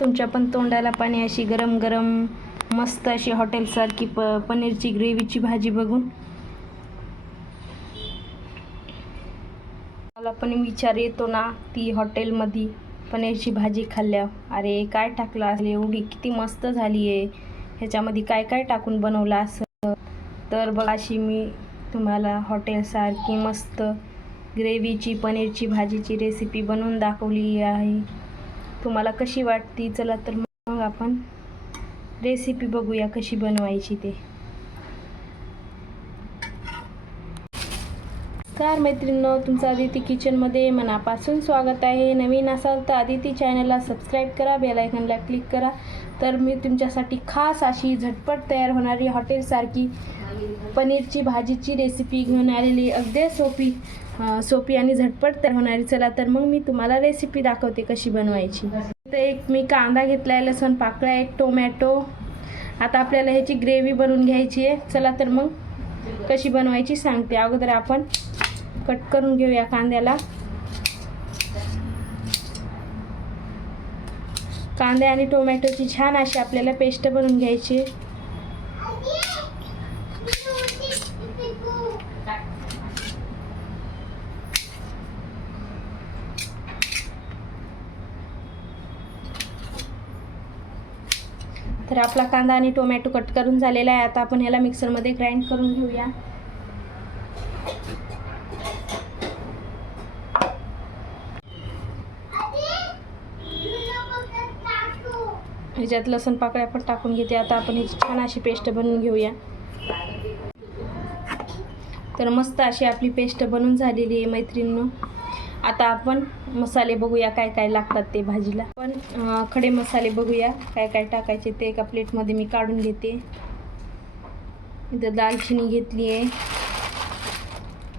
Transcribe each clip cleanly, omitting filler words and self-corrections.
तुमच्या पण तोंडाला पाणी अशी गरम गरम मस्त अशी हॉटेलसारखी पनीरची ग्रेव्हीची भाजी बघून. मला पण विचार येतो ना, ती हॉटेलमध्ये पनीरची भाजी खाल्ल्यावर अरे काय टाकलं असेल, एवढी किती मस्त झाली आहे, ह्याच्यामध्ये काय काय टाकून बनवलं असं. तर बघ अशी मी तुम्हाला हॉटेलसारखी मस्त ग्रेव्हीची पनीरची भाजीची रेसिपी बनवून दाखवली आहे. तुम्हाला कशी वाटती? चला तर मग आपण रेसिपी बघूया कशी बनवायची ते. नमस्कार मैत्रिणींनो, तुमचं आदिती किचनमध्ये मनापासून स्वागत आहे. नवीन असाल तर आदिती चॅनलला सबस्क्राईब करा, बेल आयकॉनला क्लिक करा. तर मी तुमच्यासाठी खास अशी झटपट तयार होणारी हॉटेलसारखी पनीरची भाजीची रेसिपी घेऊन आलेली, अगदी सोपी आणि झटपट तयार होणारी. चला तर मग मी तुम्हाला रेसिपी दाखवते कशी बनवायची. तर एक मी कांदा घेतला आहे, लसूण पाकळ्या, एक टोमॅटो. आता आपल्याला ह्याची ग्रेव्ही बनवून घ्यायची आहे. चला तर मग कशी बनवायची सांगते. अगोदर आपण कट करून घेऊया कांद्याला. कांदे आणि टोमॅटोची छान अशी आपल्याला पेस्ट बनवून घ्यायची. तर आपला कांदा आणि टोमॅटो कट करून झालेला आहे. आता आपण ह्याला मिक्सरमध्ये ग्राइंड करून घेऊया. ह्याच्यात लसूण पाकळ्या पण टाकून घेते. आता आपण ह्याची छान अशी पेस्ट बनवून घेऊया. तर मस्त अशी आपली पेस्ट बनवून झालेली आहे मैत्रिणींनो. आता आपण मसाले बघूया काय काय लागतात ते भाजीला. पण खडे मसाले बघूया काय काय टाकायचे ते. एका प्लेटमध्ये मी काढून घेते. इथं दालचिनी घेतली आहे.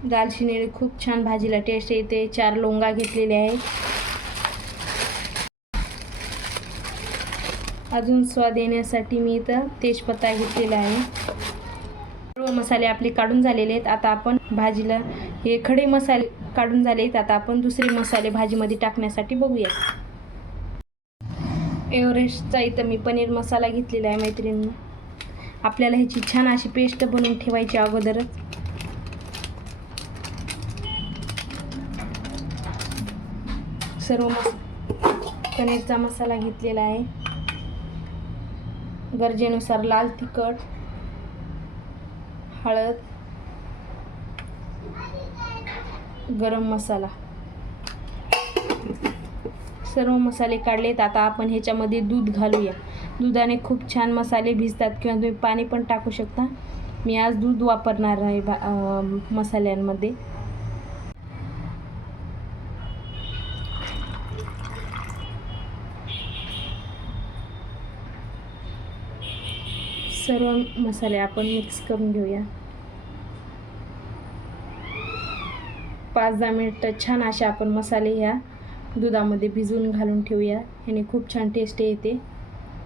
दालचिनी खूप छान भाजीला टेस्ट येते. 4 लवंगा घेतलेले आहेत. अजून स्वाद येण्यासाठी मी इथं तेजपत्ता घेतलेला आहे. सर्व मसाले आपले काढून झालेले आहेत. आता आपण भाजीला हे खडे मसाले काढून झाले आहेत. आता आपण दुसरे मसाले भाजीमध्ये टाकण्यासाठी बघूया. एव्हरेस्टचा इथं मी पनीर मसाला घेतलेला आहे मैत्रिणींनो. आपल्याला ह्याची छान अशी पेस्ट बनवून ठेवायची अगोदरच. सर्व पनीरचा मसाला घेतलेला आहे. गरजेनुसार लाल तिखट, हळद, गरम मसाला, सर्व मसाले काढलेत. आता आपण ह्याच्यामध्ये दूध घालूया. दुधाने खूप छान मसाले भिजतात, किंवा तुम्ही पाणी पण टाकू शकता. मी आज दूध वापरणार आहे मसाल्यांमध्ये. सर्व मसाले आपण मिक्स करून घेऊया. 5-10 मिनिटं छान असे आपण मसाले ह्या दुधामध्ये भिजवून घालून ठेवूया. ह्याने खूप छान टेस्ट येते.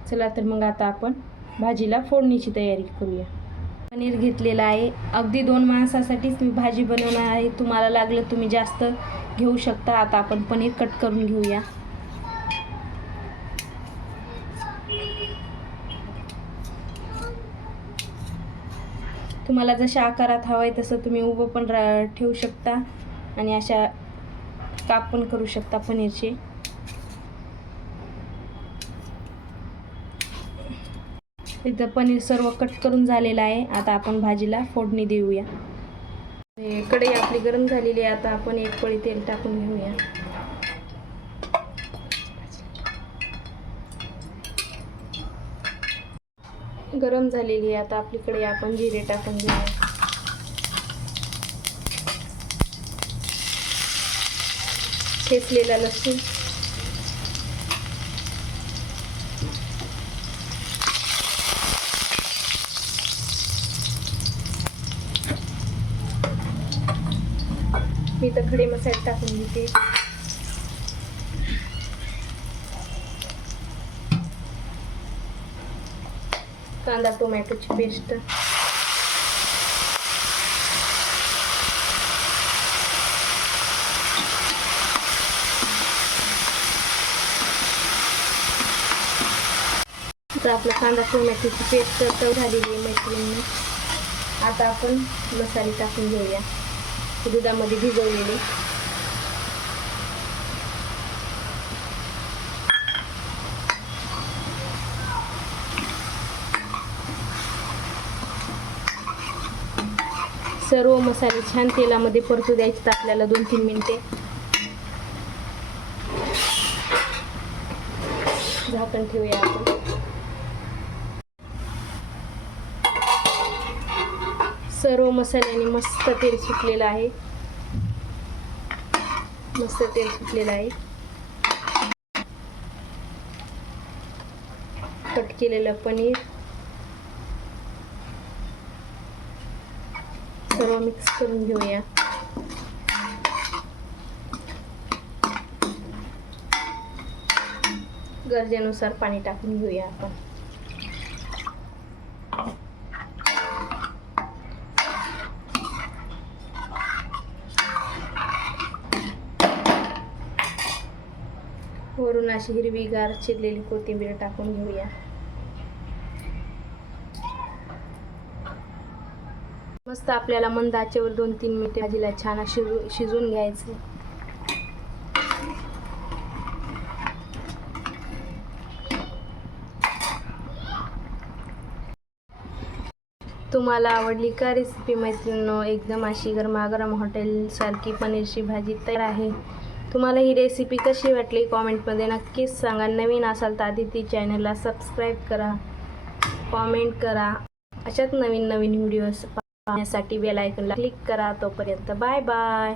चला तर मग आता आपण भाजीला फोडणीची तयारी करूया. पनीर घेतलेला आहे. अगदी 2 माणसासाठीच मी भाजी बनवणार आहे. तुम्हाला लागलं तुम्ही जास्त घेऊ शकता. आता आपण पनीर कट करून घेऊया. तुम्हाला जशा आकारात हवं आहे तसं तुम्ही उभं पण ठेवू शकता आणि अशा काप पण करू शकता पनीरचे. इथं पनीर सर्व कट करून झालेलं आहे. आता आपण भाजीला फोडणी देऊया. कढई आपली गरम झालेली आहे. आता आपण 1 पळी तेल टाकून घेऊया. गरम झालेली आहे. आता आपली कढई आपण जिरे टाकून घेऊया. ठेचलेला लसूण, मी तर खडे मसाले टाकून घेते. कांदा टोमॅटोची पेस्ट, तर आपला कांदा टोमॅटोची पेस्ट तयार झालेली आहे मैत्रिणींनी. आता आपण मसाले टाकून घेऊया दुधामध्ये भिजवलेले. सर्व मसाले छान तेलामध्ये परतू द्यायचे आपल्याला 2-3 मिनिटे. झाकण ठेवूया आपण. सर्व मसाल्याने मस्त तेल सुटलेलं आहे. मस्त तेल सुटलेलं आहे. कट केलेलं पनीर सर्व मिक्स करून घेऊया. गरजेनुसार पाणी टाकून घेऊया आपण. वरून अशी हिरवीगार चिरलेली कोथिंबीर टाकून घेऊया. मस्त आपल्याला मंद आचेवर 2-3 मिनिटे भाजीला छान शिजून घ्यायचे. तुम्हाला आवडली का रेसिपी मैत्रिणींनो? एकदम अशी गरमागरम हॉटेलसारखी पनीरची भाजी तयार आहे. तुम्हाला ही रेसिपी कशी वाटली कॉमेंटमध्ये नक्कीच सांगा. नवीन असाल तर आदिती चॅनलला सबस्क्राईब करा, कॉमेंट करा. अशाच नवीन व्हिडिओज पाहण्यासाठी बेल आयकॉनला क्लिक करा. तोपर्यंत बाय बाय.